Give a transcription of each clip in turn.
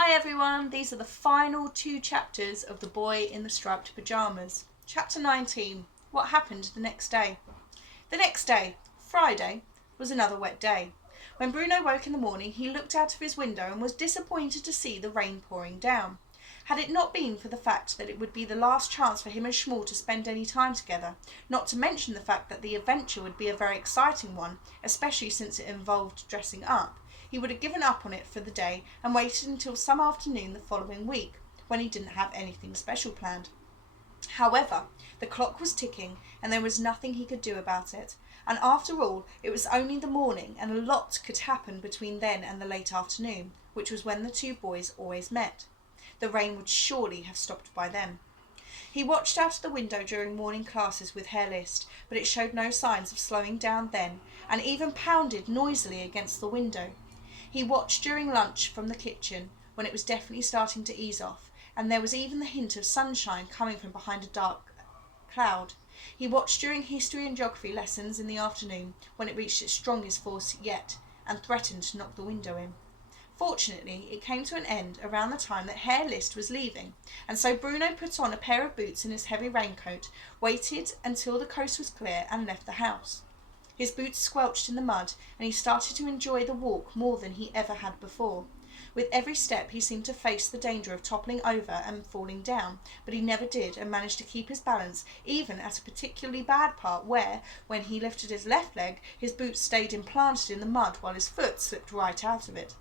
Hi everyone, these are the final two chapters of The Boy in the Striped Pyjamas. Chapter 19, What Happened the Next Day. The next day, Friday, was another wet day. When Bruno woke in the morning, he looked out of his window and was disappointed to see the rain pouring down. Had it not been for the fact that it would be the last chance for him and Schmall to spend any time together, not to mention the fact that the adventure would be a very exciting one, especially since it involved dressing up, he would have given up on it for the day and waited until some afternoon the following week, when he didn't have anything special planned. However, the clock was ticking and there was nothing he could do about it, and after all, it was only the morning and a lot could happen between then and the late afternoon, which was when the two boys always met. The rain would surely have stopped by then. He watched out of the window during morning classes with Herr List, but it showed no signs of slowing down then, and even pounded noisily against the window. He watched during lunch from the kitchen, when it was definitely starting to ease off, and there was even the hint of sunshine coming from behind a dark cloud. He watched during history and geography lessons in the afternoon, when it reached its strongest force yet, and threatened to knock the window in. Fortunately, it came to an end around the time that Herr List was leaving, and so Bruno put on a pair of boots and his heavy raincoat, waited until the coast was clear, and left the house. His boots squelched in the mud, and he started to enjoy the walk more than he ever had before. With every step he seemed to face the danger of toppling over and falling down, but he never did, and managed to keep his balance even at a particularly bad part where, when he lifted his left leg, his boots stayed implanted in the mud while his foot slipped right out of it.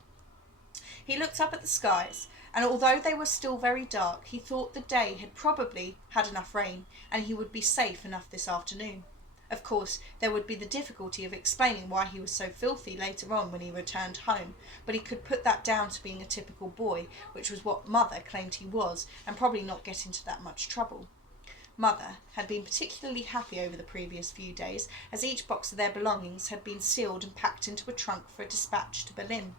He looked up at the skies, and although they were still very dark, he thought the day had probably had enough rain, and he would be safe enough this afternoon. Of course, there would be the difficulty of explaining why he was so filthy later on when he returned home, but he could put that down to being a typical boy, which was what Mother claimed he was, and probably not get into that much trouble. Mother had been particularly happy over the previous few days, as each box of their belongings had been sealed and packed into a trunk for a dispatch to Berlin.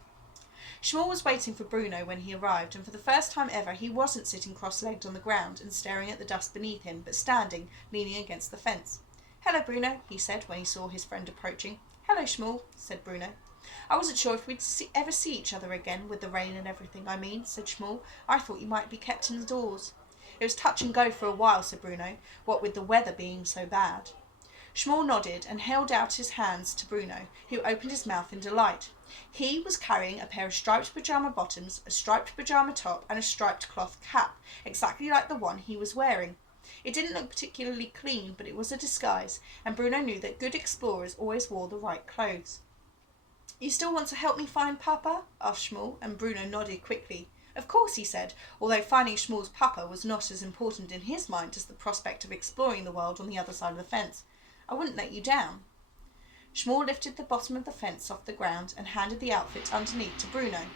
Schmall was waiting for Bruno when he arrived, and for the first time ever he wasn't sitting cross-legged on the ground and staring at the dust beneath him, but standing, leaning against the fence. "Hello, Bruno," he said when he saw his friend approaching. "Hello, Schmall," said Bruno. "I wasn't sure if we'd ever see each other again, with the rain and everything, I mean," said Schmall. "I thought you might be kept indoors." "It was touch and go for a while," said Bruno, "what with the weather being so bad." Schmall nodded and held out his hands to Bruno, who opened his mouth in delight. He was carrying a pair of striped pyjama bottoms, a striped pyjama top, and a striped cloth cap, exactly like the one he was wearing. It didn't look particularly clean, but it was a disguise, and Bruno knew that good explorers always wore the right clothes. "You still want to help me find Papa?" asked Schmall, and Bruno nodded quickly. Of course, he said, although finding Schmall's Papa was not as important in his mind as the prospect of exploring the world on the other side of the fence. "I wouldn't let you down." Schmall lifted the bottom of the fence off the ground and handed the outfit underneath to Bruno,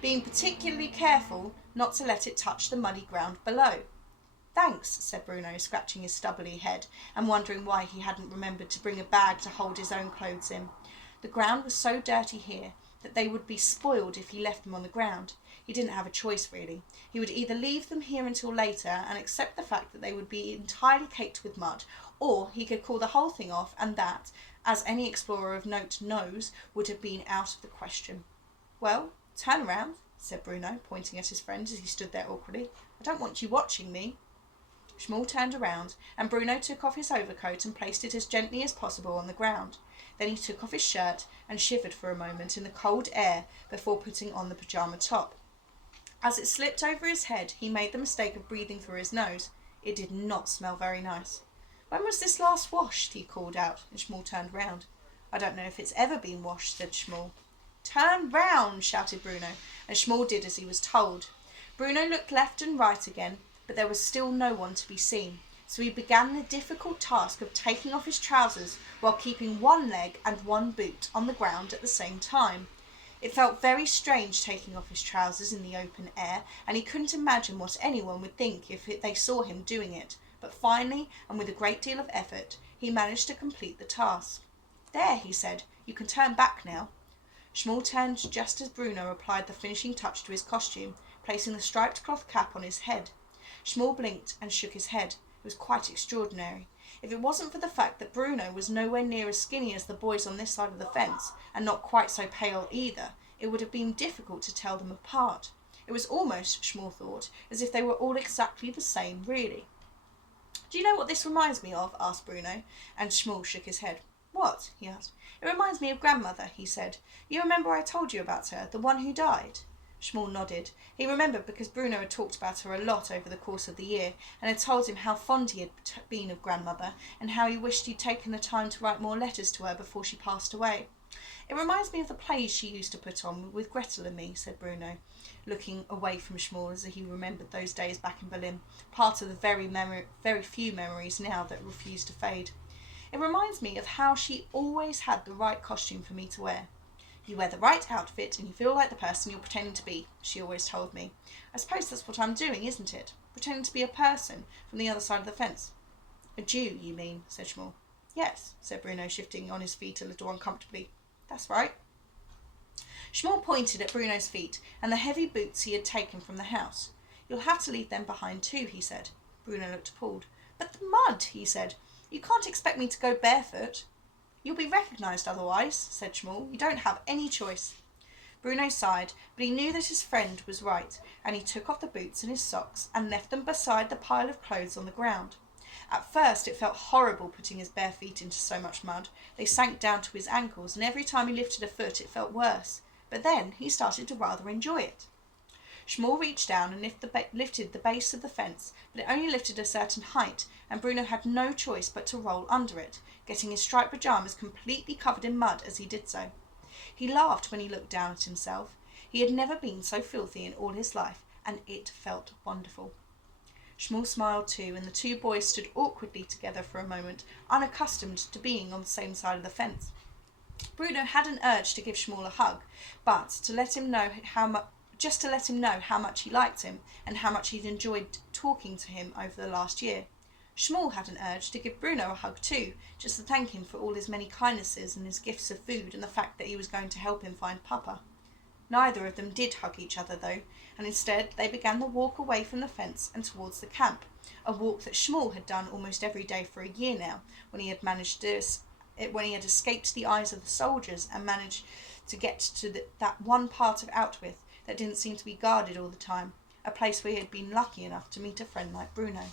being particularly careful not to let it touch the muddy ground below. "Thanks," said Bruno, scratching his stubbly head and wondering why he hadn't remembered to bring a bag to hold his own clothes in. The ground was so dirty here that they would be spoiled if he left them on the ground. He didn't have a choice, really. He would either leave them here until later and accept the fact that they would be entirely caked with mud, or he could call the whole thing off, and that, as any explorer of note knows, would have been out of the question. "Well, turn around," said Bruno, pointing at his friend as he stood there awkwardly. "I don't want you watching me." Schmall turned around, and Bruno took off his overcoat and placed it as gently as possible on the ground. Then he took off his shirt and shivered for a moment in the cold air before putting on the pyjama top. As it slipped over his head, he made the mistake of breathing through his nose. It did not smell very nice. "When was this last washed?" he called out, and Schmall turned round. "I don't know if it's ever been washed," said Schmall. "Turn round!" shouted Bruno, and Schmall did as he was told. Bruno looked left and right again, but there was still no one to be seen, so he began the difficult task of taking off his trousers while keeping one leg and one boot on the ground at the same time. It felt very strange taking off his trousers in the open air, and he couldn't imagine what anyone would think if they saw him doing it, but finally, and with a great deal of effort, he managed to complete the task. "There," he said, "you can turn back now." Schmall turned just as Bruno applied the finishing touch to his costume, placing the striped cloth cap on his head. Schmall blinked and shook his head. It was quite extraordinary. If it wasn't for the fact that Bruno was nowhere near as skinny as the boys on this side of the fence, and not quite so pale either, it would have been difficult to tell them apart. It was almost, Schmall thought, as if they were all exactly the same, really. "Do you know what this reminds me of?" asked Bruno, and Schmall shook his head. "What?" he asked. "It reminds me of grandmother," he said. "You remember I told you about her, the one who died?" Schmall nodded. He remembered because Bruno had talked about her a lot over the course of the year, and had told him how fond he had been of grandmother, and how he wished he'd taken the time to write more letters to her before she passed away. "It reminds me of the plays she used to put on with Gretel and me," said Bruno, looking away from Schmall as he remembered those days back in Berlin, part of the very few memories now that refused to fade. "It reminds me of how she always had the right costume for me to wear. 'You wear the right outfit and you feel like the person you're pretending to be,' she always told me. I suppose that's what I'm doing, isn't it? Pretending to be a person from the other side of the fence." "A Jew, you mean?" said Schmall. "Yes," said Bruno, shifting on his feet a little uncomfortably. "That's right." Schmall pointed at Bruno's feet and the heavy boots he had taken from the house. "You'll have to leave them behind too," he said. Bruno looked appalled. "But the mud," he said. "You can't expect me to go barefoot." "You'll be recognised otherwise," said Schmall. "You don't have any choice." Bruno sighed, but he knew that his friend was right, and he took off the boots and his socks and left them beside the pile of clothes on the ground. At first it felt horrible putting his bare feet into so much mud. They sank down to his ankles, and every time he lifted a foot it felt worse. But then he started to rather enjoy it. Schmall reached down and lifted the base of the fence, but it only lifted a certain height, and Bruno had no choice but to roll under it, getting his striped pyjamas completely covered in mud as he did so. He laughed when he looked down at himself. He had never been so filthy in all his life, and it felt wonderful. Schmall smiled too, and the two boys stood awkwardly together for a moment, unaccustomed to being on the same side of the fence. Bruno had an urge to give Schmall a hug, but to let him know how much he liked him and how much he'd enjoyed talking to him over the last year. Schmall had an urge to give Bruno a hug too, just to thank him for all his many kindnesses and his gifts of food and the fact that he was going to help him find Papa. Neither of them did hug each other though, and instead they began the walk away from the fence and towards the camp, a walk that Schmall had done almost every day for a year now, when he had escaped the eyes of the soldiers and managed to get to that one part of Outwith that didn't seem to be guarded all the time, a place where he had been lucky enough to meet a friend like Bruno.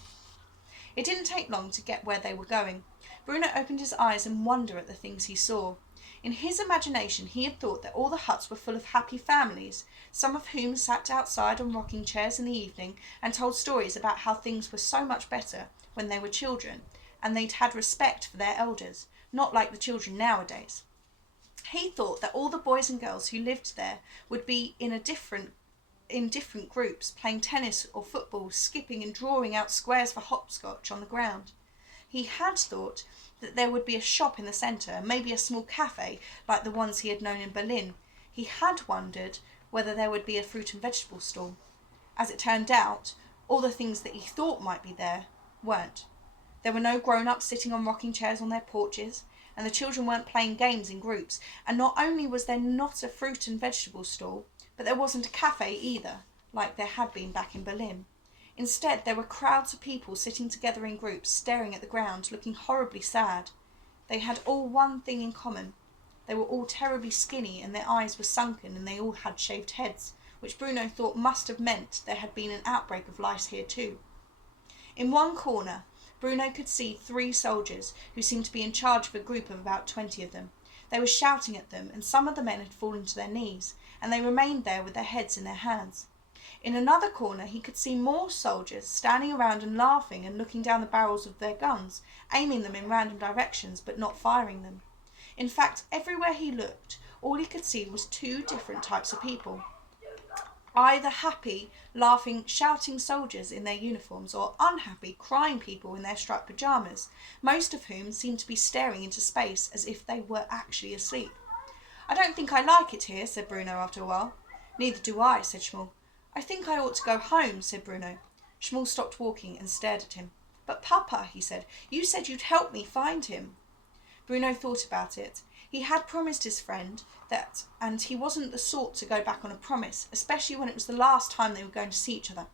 It didn't take long to get where they were going. Bruno opened his eyes in wonder at the things he saw. In his imagination he had thought that all the huts were full of happy families, some of whom sat outside on rocking chairs in the evening and told stories about how things were so much better when they were children, and they'd had respect for their elders, not like the children nowadays. He thought that all the boys and girls who lived there would be in different groups, playing tennis or football, skipping and drawing out squares for hopscotch on the ground. He had thought that there would be a shop in the centre, maybe a small cafe like the ones he had known in Berlin. He had wondered whether there would be a fruit and vegetable stall. As it turned out, all the things that he thought might be there weren't. There were no grown-ups sitting on rocking chairs on their porches, and the children weren't playing games in groups, and not only was there not a fruit and vegetable stall, but there wasn't a cafe either, like there had been back in Berlin. Instead, there were crowds of people sitting together in groups, staring at the ground, looking horribly sad. They had all one thing in common. They were all terribly skinny, and their eyes were sunken, and they all had shaved heads, which Bruno thought must have meant there had been an outbreak of lice here too. In one corner, Bruno could see 3 soldiers who seemed to be in charge of a group of about 20 of them. They were shouting at them, and some of the men had fallen to their knees, and they remained there with their heads in their hands. In another corner he could see more soldiers standing around and laughing and looking down the barrels of their guns, aiming them in random directions but not firing them. In fact, everywhere he looked, all he could see was 2 different types of people. Either happy, laughing, shouting soldiers in their uniforms, or unhappy, crying people in their striped pyjamas, most of whom seemed to be staring into space as if they were actually asleep. "I don't think I like it here," said Bruno after a while. "Neither do I," said Schmall. "I think I ought to go home," said Bruno. Schmall stopped walking and stared at him. "But Papa," he said, "you said you'd help me find him." Bruno thought about it. He had promised his friend that, and he wasn't the sort to go back on a promise, especially when it was the last time they were going to see each other.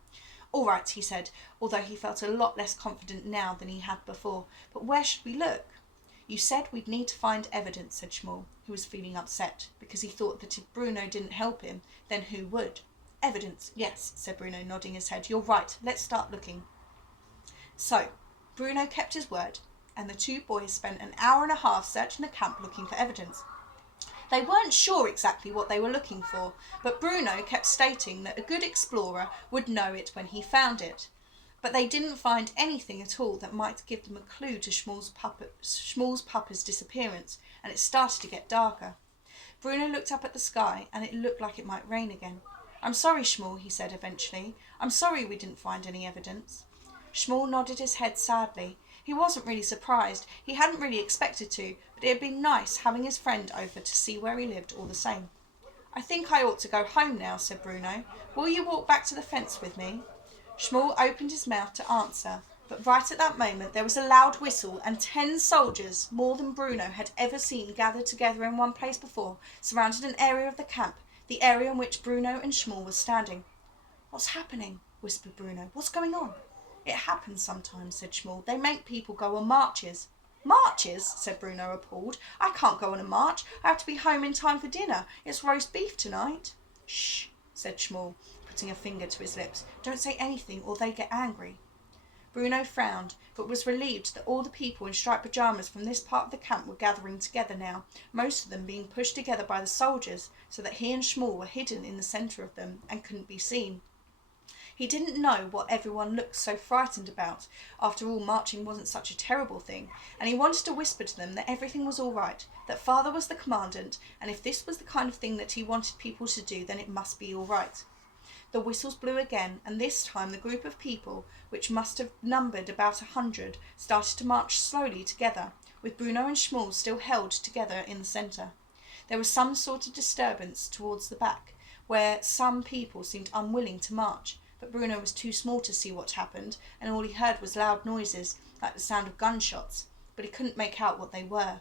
"All right," he said, although he felt a lot less confident now than he had before. "But where should we look?" "You said we'd need to find evidence," said Schmall, who was feeling upset, because he thought that if Bruno didn't help him, then who would? Evidence, yes, said Bruno, nodding his head. You're right. Let's start looking. So, Bruno kept his word, and the two boys spent an hour and a half searching the camp looking for evidence. They weren't sure exactly what they were looking for, but Bruno kept stating that a good explorer would know it when he found it. But they didn't find anything at all that might give them a clue to Schmool's puppy's disappearance, and it started to get darker. Bruno looked up at the sky, and it looked like it might rain again. I'm sorry, Schmool, he said eventually. I'm sorry we didn't find any evidence. Schmool nodded his head sadly. He wasn't really surprised. He hadn't really expected to, but it had been nice having his friend over to see where he lived all the same. I think I ought to go home now, said Bruno. Will you walk back to the fence with me? Schmool opened his mouth to answer, but right at that moment there was a loud whistle, and 10 soldiers, more than Bruno had ever seen gathered together in one place before, surrounded an area of the camp, the area in which Bruno and Schmool were standing. What's happening? Whispered Bruno. What's going on? It happens sometimes, said Schmool. They make people go on marches. Marches? Said Bruno, appalled. I can't go on a march. I have to be home in time for dinner. It's roast beef tonight. Shh, said Schmool, putting a finger to his lips. Don't say anything or they get angry. Bruno frowned, but was relieved that all the people in striped pyjamas from this part of the camp were gathering together now, most of them being pushed together by the soldiers so that he and Schmool were hidden in the centre of them and couldn't be seen. He didn't know what everyone looked so frightened about. After all, marching wasn't such a terrible thing, and he wanted to whisper to them that everything was all right, that Father was the commandant, and if this was the kind of thing that he wanted people to do, then it must be all right. The whistles blew again, and this time the group of people, which must have numbered about 100, started to march slowly together, with Bruno and Schmool still held together in the centre. There was some sort of disturbance towards the back, where some people seemed unwilling to march, but Bruno was too small to see what happened, and all he heard was loud noises, like the sound of gunshots, but he couldn't make out what they were.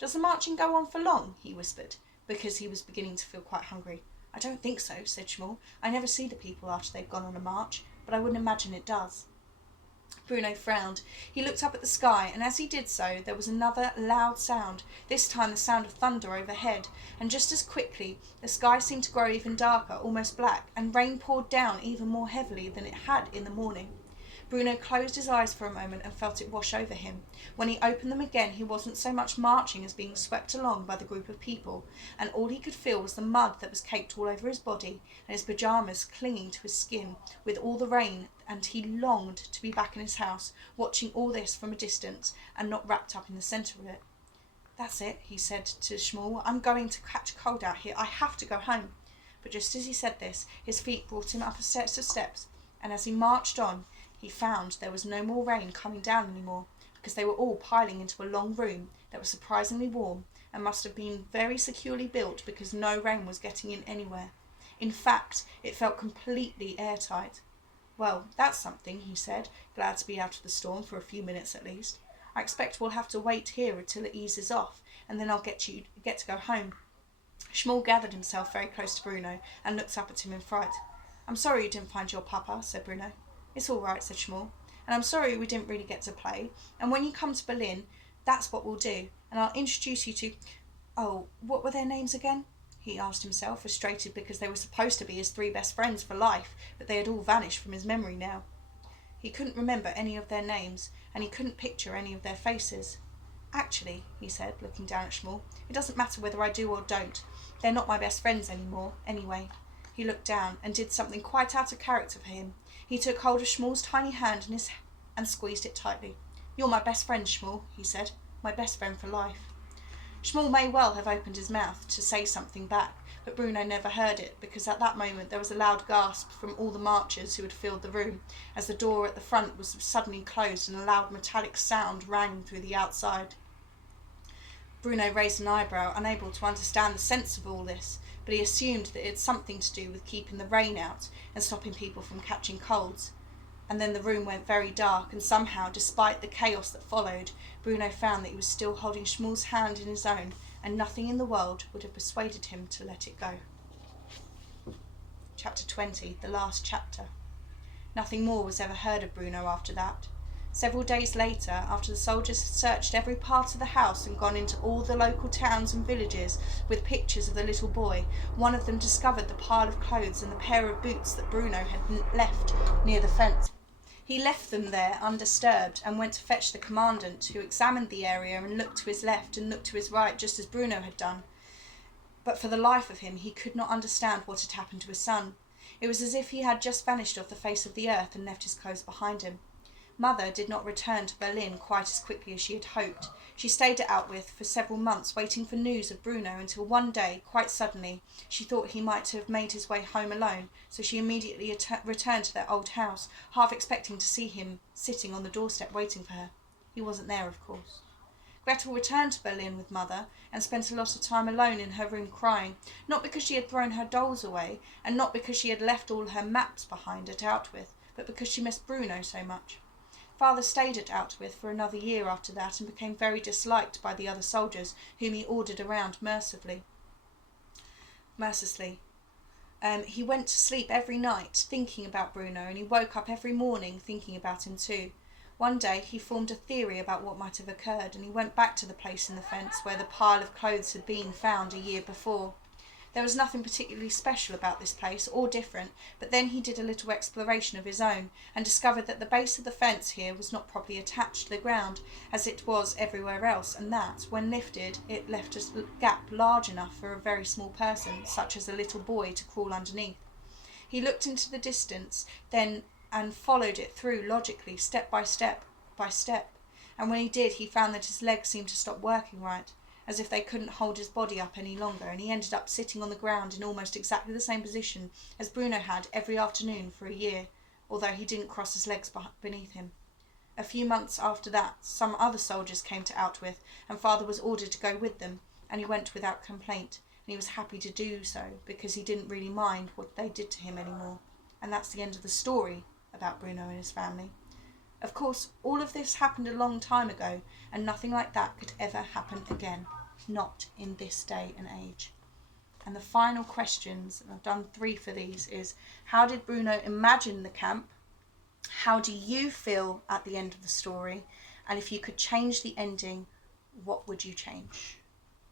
Does the marching go on for long? He whispered, because he was beginning to feel quite hungry. I don't think so, said Schmool. I never see the people after they've gone on a march, but I wouldn't imagine it does. Bruno frowned. He looked up at the sky, and as he did so, there was another loud sound, this time the sound of thunder overhead, and just as quickly the sky seemed to grow even darker, almost black, and rain poured down even more heavily than it had in the morning. Bruno closed his eyes for a moment and felt it wash over him. When he opened them again, he wasn't so much marching as being swept along by the group of people, and all he could feel was the mud that was caked all over his body, and his pyjamas clinging to his skin with all the rain, and he longed to be back in his house, watching all this from a distance, and not wrapped up in the centre of it. That's it, he said to Schmool. I'm going to catch cold out here. I have to go home. But just as he said this, his feet brought him up a set of steps, and as he marched on, he found there was no more rain coming down any more, because they were all piling into a long room that was surprisingly warm and must have been very securely built because no rain was getting in anywhere. In fact, it felt completely airtight. Well, that's something, he said, glad to be out of the storm for a few minutes at least. I expect we'll have to wait here until it eases off, and then I'll get to go home. Schmool gathered himself very close to Bruno and looked up at him in fright. I'm sorry you didn't find your papa, said Bruno. It's all right, said Schmool, and I'm sorry we didn't really get to play, and when you come to Berlin, that's what we'll do, and I'll introduce you to... Oh, what were their names again? He asked himself, frustrated because they were supposed to be his 3 best friends for life, but they had all vanished from his memory now. He couldn't remember any of their names, and he couldn't picture any of their faces. Actually, he said, looking down at Schmool, it doesn't matter whether I do or don't. They're not my best friends anymore, anyway. He looked down and did something quite out of character for him. He took hold of Schmool's tiny hand and squeezed it tightly. You're my best friend, Schmool, he said. My best friend for life. Schmool may well have opened his mouth to say something back, but Bruno never heard it, because at that moment there was a loud gasp from all the marchers who had filled the room, as the door at the front was suddenly closed and a loud metallic sound rang through the outside. Bruno raised an eyebrow, unable to understand the sense of all this, but he assumed that it had something to do with keeping the rain out and stopping people from catching colds. And then the room went very dark, and somehow, despite the chaos that followed, Bruno found that he was still holding Schmool's hand in his own, and nothing in the world would have persuaded him to let it go. Chapter 20, the last chapter. Nothing more was ever heard of Bruno after that. Several days later, after the soldiers had searched every part of the house and gone into all the local towns and villages with pictures of the little boy, one of them discovered the pile of clothes and the pair of boots that Bruno had left near the fence. He left them there undisturbed and went to fetch the commandant, who examined the area and looked to his left and looked to his right, just as Bruno had done. But for the life of him, he could not understand what had happened to his son. It was as if he had just vanished off the face of the earth and left his clothes behind him. Mother did not return to Berlin quite as quickly as she had hoped. She stayed at Outwith for several months, waiting for news of Bruno, until one day, quite suddenly, she thought he might have made his way home alone, so she immediately returned to their old house, half expecting to see him sitting on the doorstep waiting for her. He wasn't there, of course. Gretel returned to Berlin with Mother and spent a lot of time alone in her room crying, not because she had thrown her dolls away, and not because she had left all her maps behind at Outwith, but because she missed Bruno so much. Father stayed at Outwith for another year after that and became very disliked by the other soldiers, whom he ordered around mercilessly. He went to sleep every night thinking about Bruno, and he woke up every morning thinking about him too. One day he formed a theory about what might have occurred, and he went back to the place in the fence where the pile of clothes had been found a year before. There was nothing particularly special about this place, or different, but then he did a little exploration of his own, and discovered that the base of the fence here was not properly attached to the ground, as it was everywhere else, and that, when lifted, it left a gap large enough for a very small person, such as a little boy, to crawl underneath. He looked into the distance, then, and followed it through logically, step by step, and when he did, he found that his legs seemed to stop working right, as if they couldn't hold his body up any longer, and he ended up sitting on the ground in almost exactly the same position as Bruno had every afternoon for a year, although he didn't cross his legs beneath him. A few months after that, some other soldiers came to Outwith, and Father was ordered to go with them, and he went without complaint, and he was happy to do so, because he didn't really mind what they did to him anymore. And that's the end of the story about Bruno and his family. Of course, all of this happened a long time ago, and nothing like that could ever happen again. Not in this day and age. And the final questions, and I've done 3 for these, is: how did Bruno imagine the camp? How do you feel at the end of the story? And if you could change the ending, what would you change?